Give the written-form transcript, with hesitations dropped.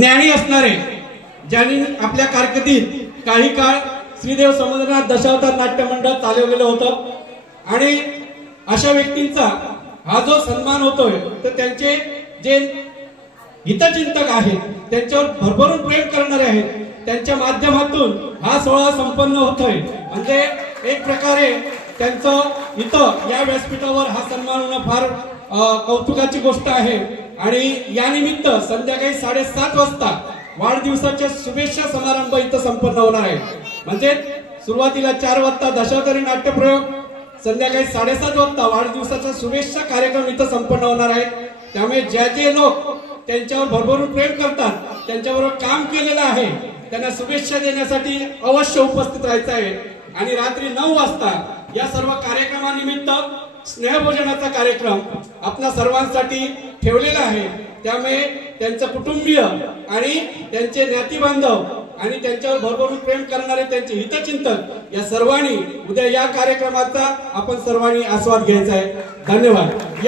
ज्ञानी असणारे, ज्यांनी आपल्या कारकिर्दीत काही काळ श्रीदेव समुद्रनाथ दशावतार नाट्य मंडळ चालवलेलं होतं आणि अशा व्यक्तींचा हा जो सन्मान होतोय तर त्यांचे जे हितचिंतक आहेत, त्यांच्यावर भरभरून प्रेम करणारे आहेत, त्यांच्या माध्यमातून हा सोहळा संपन्न होतोय। म्हणजे एक प्रकारे त्यांचं इथं या व्यासपीठावर हा सन्मान होणं फार कौतुकाची गोष्ट आहे। आणि या निमित्त संध्याकाळी 7:30 वाजता वाढदिवसाच्या शुभेच्छा समारंभ इथं संपन्न होणार आहे। म्हणजे सुरुवातीला 4 वाजता दशावतारी नाट्यप्रयोग, संध्याकाळी 7:30 वाजता वाढदिवसाचा शुभेच्छा कार्यक्रम इथं संपन्न होणार आहे। त्यामुळे जे लोक त्यांच्यावर भरभरून प्रेम करतात, त्यांच्याबरोबर काम केलेलं आहे, त्यांना शुभेच्छा देण्यासाठी अवश्य उपस्थित राहायचं आहे। आणि रात्री 9 वाजता या सर्व कार्यक्रमानिमित्त स्नेहभोजनाचा कार्यक्रम आपल्या सर्वांसाठी ठेवलेला आहे। त्यामुळे त्यांचं कुटुंबीय आणि त्यांचे नाती बांधव आणि त्यांच्यावर भरभरून प्रेम करणारे त्यांचे हितचिंतक या सर्वांनी उद्या या कार्यक्रमाचा आपण सर्वांनी आस्वाद घ्यायचा आहे। धन्यवाद।